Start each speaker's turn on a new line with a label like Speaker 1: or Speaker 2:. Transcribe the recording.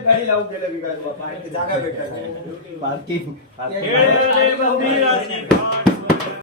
Speaker 1: गाडी लावून गेलं की काय बाबा, जागा भेटायची पार्किंग